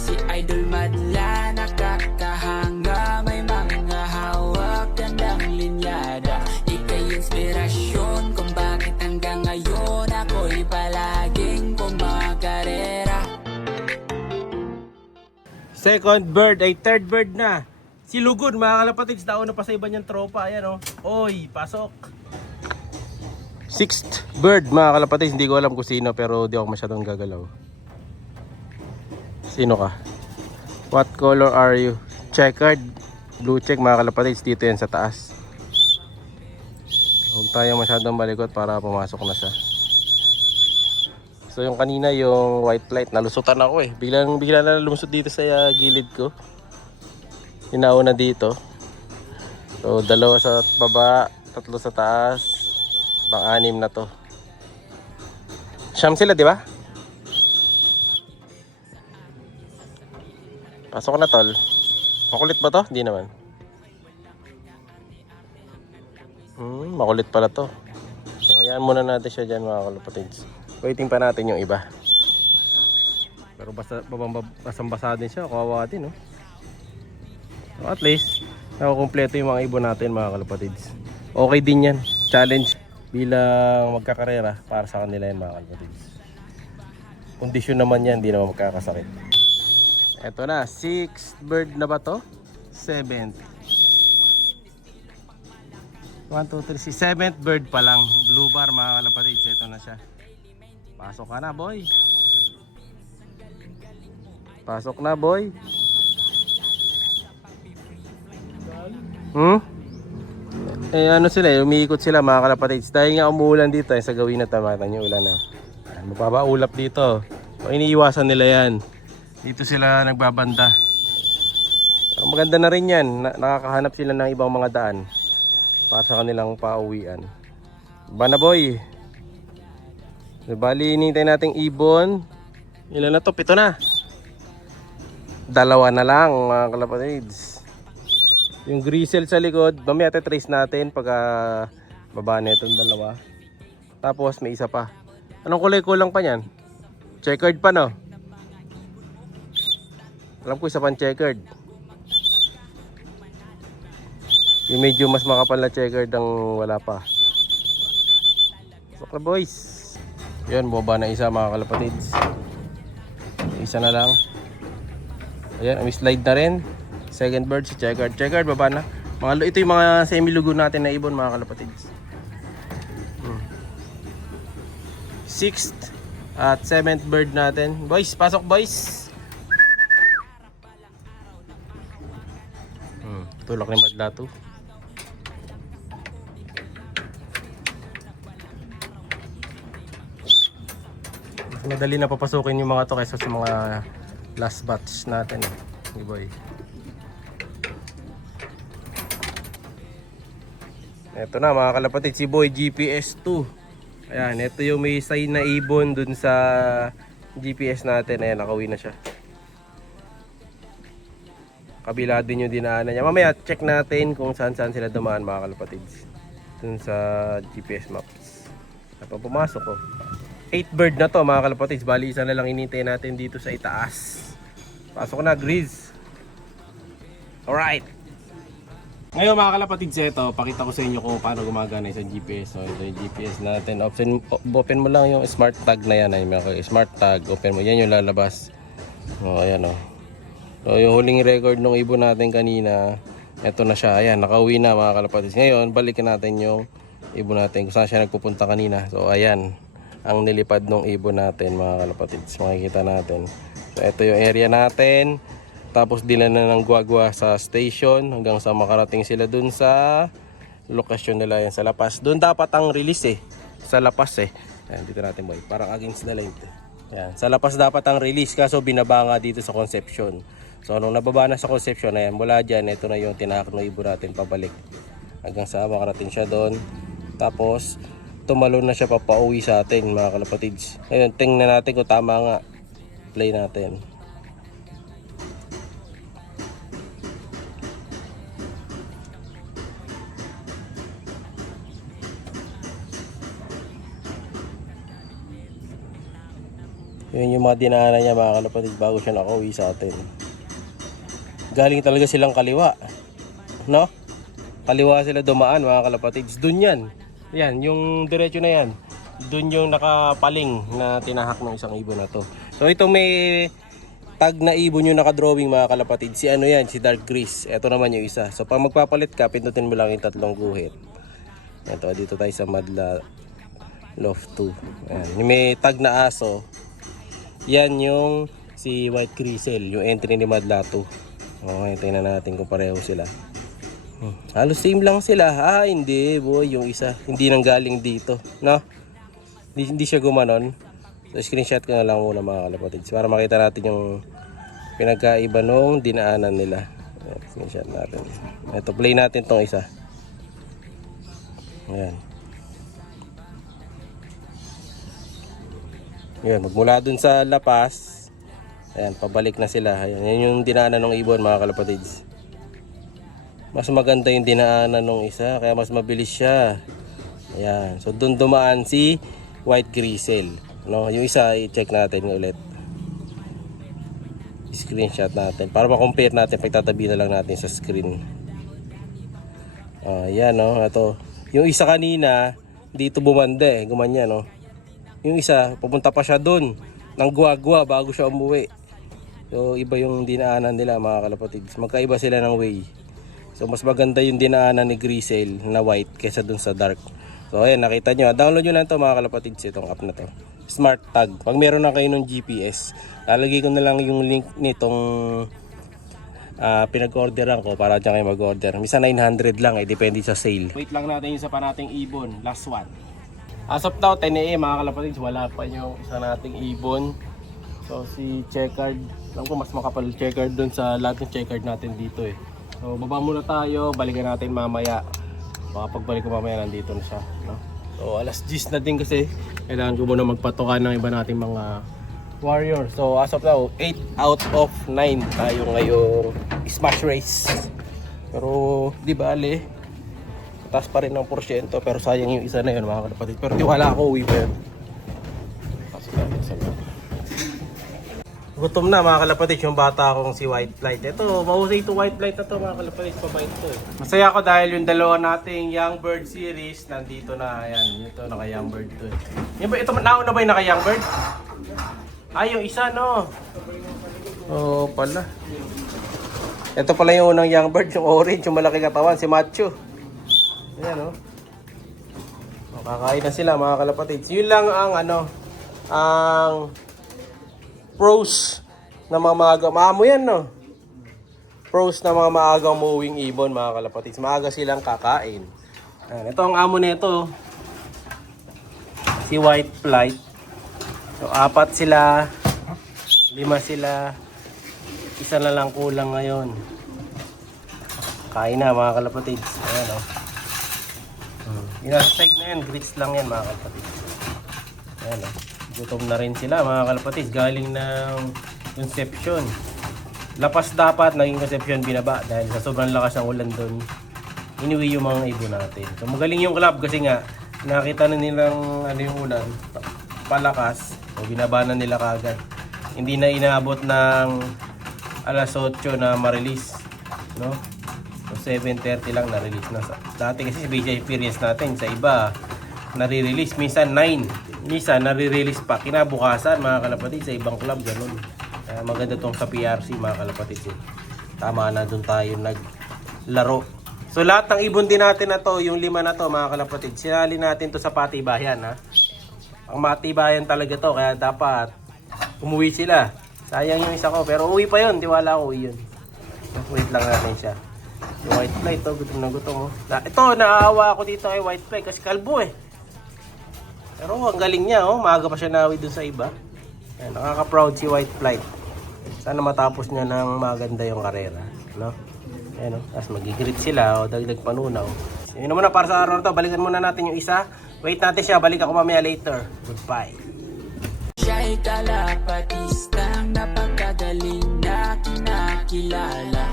si Idol madla, nakakahanga, may mga hawak, gandang linyada. Ika'y inspirasyon kung bakit hanggang ngayon ako'y palaging kumakarera. Second bird ay third bird na. Si Lugod mga kalapatids, nauna pa sa iba niyang tropa. Ayan o. Oy, pasok. Sixth bird mga kalapatids, hindi ko alam kung sino pero di ako masyadong gagalaw. Sino ka? What color are you? Checkered. Blue check mga kalapatids, dito yan sa taas. Huwag tayong masyadong balikot para pumasok na siya. So yung kanina yung white light, nalusutan ako eh. Bigla na lumusot dito sa gilid ko. Inauna dito. So dalawa sa baba, tatlo sa taas, pang-anim na to. Siyam sila, di ba? Pasok na tol. Makulit ba to? Hindi naman. Makulit pala to. So hayaan muna natin siya dyan mga kalapatids. Waiting pa natin yung iba. Pero basang-basa din siya, kawawa din, no? So at least nakukumpleto yung mga ibon natin mga kalapatids. Okay din yan, challenge bilang magkakarera para sa kanila yan mga kalapatids. Kondisyon naman yan, hindi naman magkakasakit. Eto na, 6th bird na ba to? 7th. 1, 2, 3, 7th bird pa lang. Blue bar mga kalapatids, eto na siya. Pasok ka na boy. Pasok na boy. Eh ano sila, umiikot sila mga kalapatids. Dahil nga umuulan dito sa gawin na tamatan yung ulan na. Mapapaulap dito. So, iniiwasan nila yan. Dito sila nagbabanda. So, maganda na rin yan. Nakakahanap sila ng ibang mga daan para sa kanilang pauwian. Bana boy. So, bali hinintay nating ibon. Ilan na to? 7 na. 2 na lang mga kalapatids. Yung grisel sa likod, mamaya trace natin pagka baba na itong 2. Tapos may isa pa. Anong kulay kulang pa niyan? Checkered pa no? Alam ko isa pang checkered. Yung medyo mas makapal na checkered ang wala pa. So boys. Yun, baba na isa mga kalapatids. Isa na lang. Ayan, may slide na rin. Second bird si checkered. Checkered, baba na. Ito yung mga semi-lugo natin na ibon mga kalapatids. 6th at 7th bird natin. Boys, pasok boys. Tulak ni Madla to. Mas madali na papasukin yung mga to kaysa sa mga last batch natin. Okay, boy. Ito na mga kalapatid, si Boy GPS 2. Ayan, ito yung may sign na ibon dun sa GPS natin. Ayan, nakauwi na siya. Kabila din yung dinaanan niya. Mamaya check natin kung saan sila dumaan mga kalapatids. Dun sa GPS maps. Tapos pumasok ko. 8th bird na to mga kalapatids. Bali isa na lang inintay natin dito sa itaas. Pasok na, Grizz. Alright. Ngayon mga kalapatids, ito, pakita ko sa inyo kung paano gumagana isang GPS. So ito yung GPS natin. Open mo lang yung smart tag na yan. Smart tag, open mo. Yan yung lalabas. O, ayan o. So yung huling record ng ibon natin kanina, ito na siya. Ayan, nakauwi na mga kalapatids. Ngayon, balikan natin yung ibon natin kung saan siya nagpupunta kanina. So ayan, ang nilipad ng ibon natin mga kalapatids. Makikita natin. So ito yung area natin. Tapos dilan na ng guagua sa station hanggang sa makarating sila dun sa lokasyon nila yan sa Lapas. Dun dapat ang release sa Lapas Ayan, dito natin boy. Parang against the line. Ayan, sa Lapas dapat ang release kaso binaba nga dito sa Concepcion. So nung nababa na sa Concepcion, ayan, mula dyan, ito na yung tinahak ng ibon natin pabalik. Hanggang sa makarating siya doon. Tapos tumalon na siya papauwi sa atin mga kalapatids. Ngayon, tingnan natin kung tama nga. Play natin. Yun yung mga dinaanan niya mga kalapatid bago siya nakauwi sa atin. Galing talaga silang kaliwa. No? Kaliwa sila dumaan mga kalapatids. Dun yan. Yan, yung diretso na yan. Dun yung nakapaling na tinahak ng isang ibon na to. So ito may tag na ibon yung nakadrawing mga kalapatid. Si ano yan, si Dark Grease. Ito naman yung isa. So pag magpapalit ka, pindutin mo lang yung tatlong guhit. Ito, dito tayo sa Madla Loft 2. Ayan. Yung may tag na aso. Yan yung si White Grisel, yung entry ni Madla 2. Okay, tingnan natin kung pareho sila. Halos same lang sila. Hindi boy, yung isa hindi nang galing dito, no? Hindi siya gumanon. So screenshot ko na lang muna mga kalapatids para makita natin yung pinagkaiba nung dinaanan nila. Ayan, screenshot natin. Ito, play natin tong isa. Ayan. Ayan, magmula dun sa lapas. Ayan, pabalik na sila. Ayan, yan yung dinaanan ng ibon mga kalapatids. Mas maganda yung dinaanan ng isa, kaya mas mabilis siya. Ayan, so dun dumaan si White Grisel. No, yung isa i-check natin ulit. Screenshot natin para ma-compare natin, pagtatabi na lang natin sa screen. Ayan, no, ito. Yung isa kanina dito bumanda gumanya, no. Yung isa pupunta pa siya dun ng guwa-guwa bago siya umuwi. So iba yung dinaanan nila mga kalapatids. Magkaiba sila ng way. So mas maganda yung dinaanan ni Grisel na white kaysa dun sa dark. So ayan, nakita nyo. Download nyo lang to mga kalapatids, itong app na to. Smart Tag. Pag meron na kayo ng GPS, lalagay ko na lang yung link nitong pinag-orderan ko para dyan kayo mag-order. Misa 900 lang depende sa sale. Wait lang natin yung isa pa nating ibon. Last one. As of now, 10 AM mga kalapatids, wala pa yung isa nating ibon. So si checkered, alam ko mas makapal checkered dun sa lahat ng checkered natin dito So baba muna tayo, balikan natin mamaya. Baka pagbalik ko mamaya nandito na siya, no? So alas 10 na din kasi kailangan ko muna magpatokan ng iba nating mga warrior. So as of now, 8 out of 9 tayo ngayong smash race. Pero di bale, taas pa rin ng porsyento, pero sayang yung isa na yun mga kalapatid. Pero tiwala ako, uwi pa yun. Gutom na mga kalapatid yung bata akong si White Flight. Ito, mahusay ito White Flight na to mga kalapatid, pabait to Masaya ako dahil yung dalawa nating Young Bird series nandito na. Ayan, ito naka Young Bird to Ito, nauna ba yung naka Young Bird? Yung isa no. Pala. Ito pala yung unang Young Bird, yung orange, yung malaki katawan, si Macho. Ayan kakain na sila mga kalapatids. Yun lang ang ang pros na mga maaga. Maamo yan, no? Pros na mga maagang mowing ibon, mga kalapatids. Maaga silang kakain. Ayan, ito ang amo nito. Si White Flight. So, 4 sila. 5 sila. Isa na lang kulang ngayon. Kain na, mga kalapatids. Ayan, yung nasa side na yan, grits lang yan, mga kalapatids. Ayan, gutom na rin sila mga kalapatids, galing ng Concepcion. Lapas dapat, naging Concepcion binaba dahil sa sobrang lakas ng ulan doon, iniwi yung mga ibon natin. So magaling yung club kasi nga nakita na nilang yung ulan palakas, so binaba na nila kagad. Hindi na inaabot ng alas 8 na ma-release, no? So 7:30 lang na-release na. Dati kasi basic experience natin sa iba nare-release minsan 9, minsan nare-release pa kinabukasan mga kalapatid sa ibang club ganun. Maganda tong sa PRC mga kalapatid tama na doon tayo naglaro. So lahat ng ibon din natin na to, yung 5 na to mga kalapatid, sinali natin to sa patibayan ang matibayan talaga to, kaya dapat umuwi sila. Sayang yung isa ko pero uwi pa yun, tiwala ko uwi yun. Wait lang natin siya. Yung White Flight gutom na gutom ito naawa ako dito kay White Flight kasi kalbo pero ang galing niya maaga pa siya nawi dun sa iba. Ayan, nakaka-proud si White Flight. Sana matapos niya ng maganda yung karera, no? Ayan, tapos magigrit sila dagdag panunaw. Yun naman na para sa araw na to, balikan muna natin yung isa. Wait natin siya, balik ako mamaya later. Goodbye. Siya'y kalapatistang napakagaling na kinakilala.